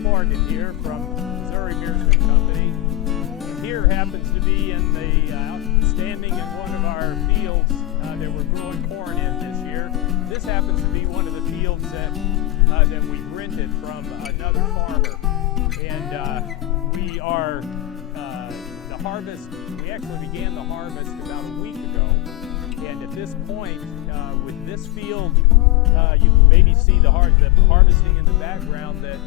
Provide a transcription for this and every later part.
Morgan here from Missouri Meerschaum Company, and here happens to be in the standing in one of our fields that we're growing corn in this year. This happens to be one of the fields that we rented from another farmer, and we are the harvest. We actually began the harvest about a week ago, and at this point, with this field, you maybe see the harvesting in the background, that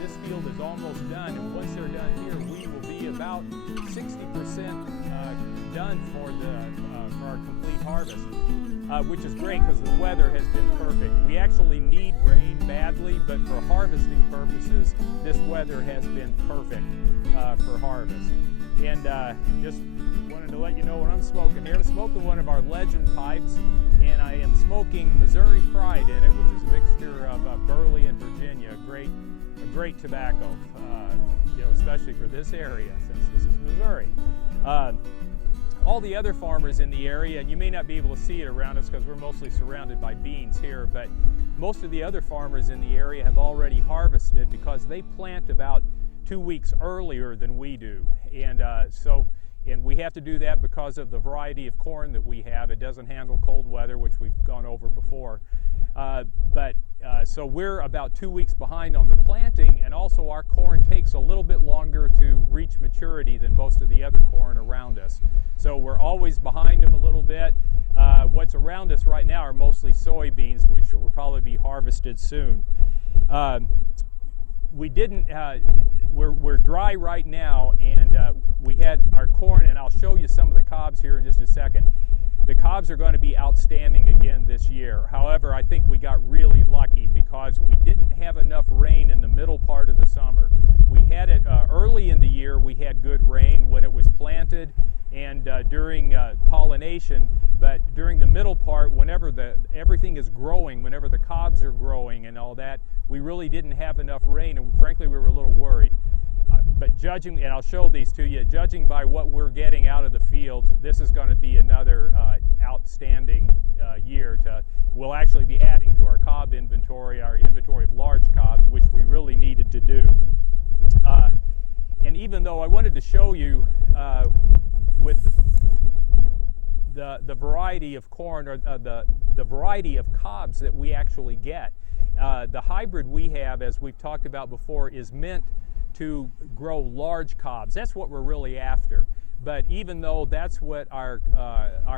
this field is almost done, and once they're done here, we will be about 60% done for our complete harvest, which is great because the weather has been perfect. We actually need rain badly, but for harvesting purposes, this weather has been perfect for harvest. And just wanted to let you know what I'm smoking here. I'm smoking one of our Legend pipes, and I am smoking Missouri Pride in it, which is a mixture of Burley and Virginia. A great tobacco, especially for this area, since this is Missouri. All the other farmers in the area, and you may not be able to see it around us because we're mostly surrounded by beans here, but most of the other farmers in the area have already harvested because they plant about 2 weeks earlier than we do. And we have to do that because of the variety of corn that we have. It doesn't handle cold weather, which we've gone over before. So we're about 2 weeks behind on the planting, and also our corn takes a little bit longer to reach maturity than most of the other corn around us. So we're always behind them a little bit. What's around us right now are mostly soybeans, which will probably be harvested soon. We're dry right now, and we had our corn, and I'll show you some of the cobs here in just a second. The cobs are going to be outstanding again this year. However, I think we got really lucky because we didn't have enough rain in the middle part of the summer. We had it early in the year. We had good rain when it was planted and during pollination, but during the middle part, whenever everything is growing, whenever the cobs are growing and all that, we really didn't have enough rain, and frankly we were a little worried. But judging, and I'll show these to you, judging by what we're getting out of the fields, this is going to be another outstanding year. We'll actually be adding to our cob inventory, our inventory of large cobs, which we really needed to do. And even though I wanted to show you with the variety of corn, or the variety of cobs that we actually get, the hybrid we have, as we've talked about before, is meant to grow large cobs. That's what we're really after. But even though that's what our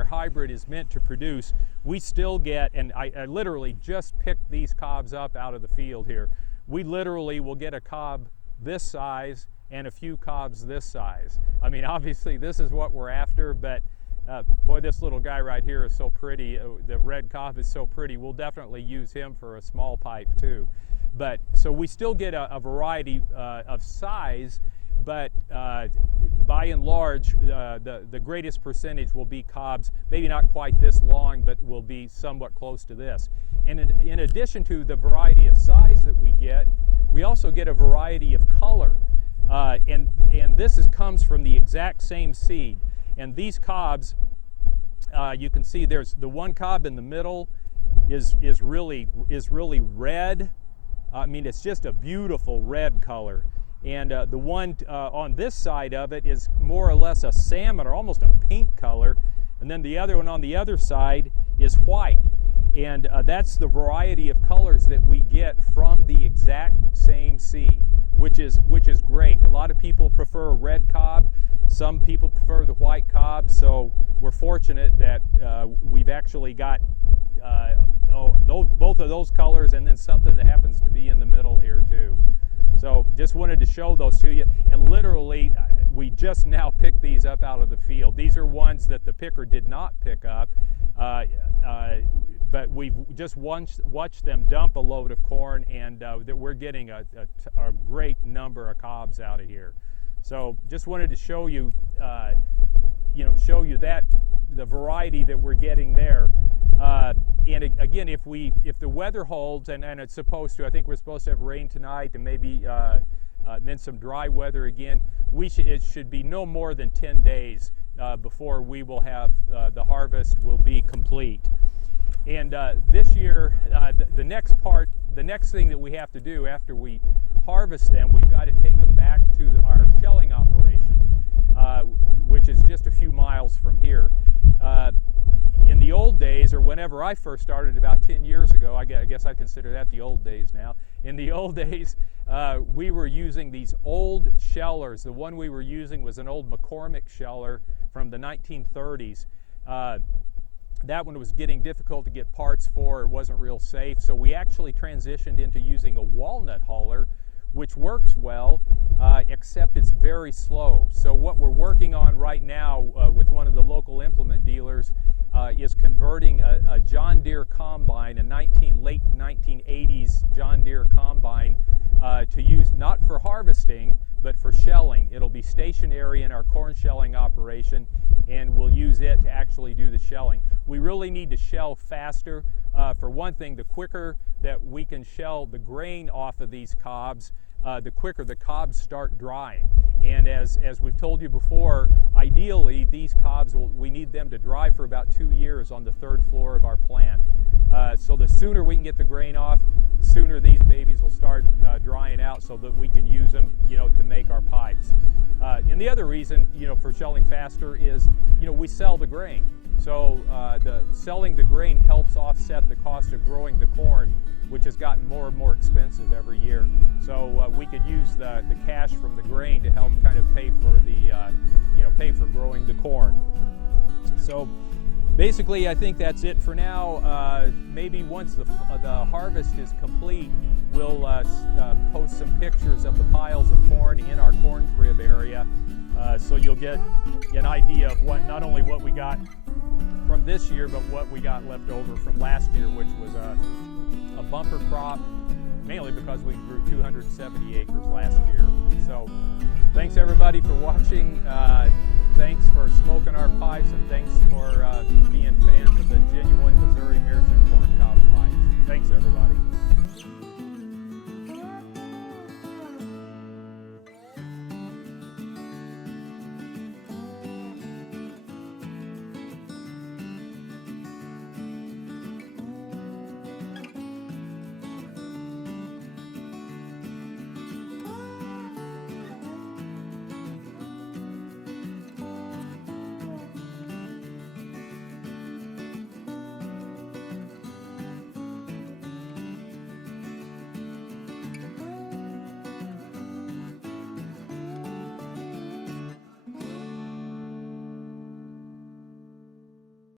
hybrid is meant to produce, we still get, and I literally just picked these cobs up out of the field here. We literally will get a cob this size and a few cobs this size. I mean, obviously this is what we're after, but boy, this little guy right here is so pretty. The red cob is so pretty. We'll definitely use him for a small pipe too. But so we still get a variety of size, but by and large, the greatest percentage will be cobs, maybe not quite this long, but will be somewhat close to this. And in addition to the variety of size that we get, we also get a variety of color. And this comes from the exact same seed. And these cobs, you can see there's the one cob in the middle is really red. I mean, it's just a beautiful red color. And the one on this side of it is more or less a salmon or almost a pink color. And then the other one on the other side is white. And that's the variety of colors that we get from the exact same seed, which is great. A lot of people prefer a red cob. Some people prefer the white cob. So we're fortunate that we've actually got both of those colors, and then something that happens to be in the middle here too. So just wanted to show those to you. And literally, we just now picked these up out of the field. These are ones that the picker did not pick up, but we've just watched them dump a load of corn, and that we're getting a great number of cobs out of here. So just wanted to show you, that the variety that we're getting there. And again, if the weather holds, and it's supposed to, I think we're supposed to have rain tonight, and maybe then some dry weather again. It should be no more than 10 days before we will have the harvest will be complete. And this year, the next thing that we have to do after we harvest them, we've got to take them back to our shelling operation, which is just a few miles from here. In the old days, or whenever I first started about 10 years ago, I guess I consider that the old days now. In the old days, we were using these old shellers. The one we were using was an old McCormick sheller from the 1930s. That one was getting difficult to get parts for. It wasn't real safe, so we actually transitioned into using a walnut hauler, which works well, except it's very slow. So what we're working on right now with one of the local implement dealers is converting a John Deere combine, a late 1980s John Deere combine, to use not for harvesting, but for shelling. It'll be stationary in our corn shelling operation, and we'll use it to actually do the shelling. We really need to shell faster. For one thing, the quicker that we can shell the grain off of these cobs, the quicker the cobs start drying. And as we've told you before, ideally these cobs, we need them to dry for about 2 years on the 3rd floor of our plant. So the sooner we can get the grain off, the sooner these babies will start drying out, so that we can use them, to make our pipes. And the other reason, for shelling faster is, we sell the grain. So selling the grain helps offset the cost of growing the corn, which has gotten more and more expensive every year. So we could use the cash from the grain to help kind of pay for pay for growing the corn. So basically, I think that's it for now. Maybe once the harvest is complete, we'll post some pictures of the piles of corn in our corn crib area, so you'll get an idea of not only what we got from this year, but what we got left over from last year, which was a bumper crop, mainly because we grew 270 acres last year. So thanks everybody for watching. Thanks for smoking our pipes, and thanks for being fans of the genuine Missouri Meerschaum corn cob pipes. Thanks everybody.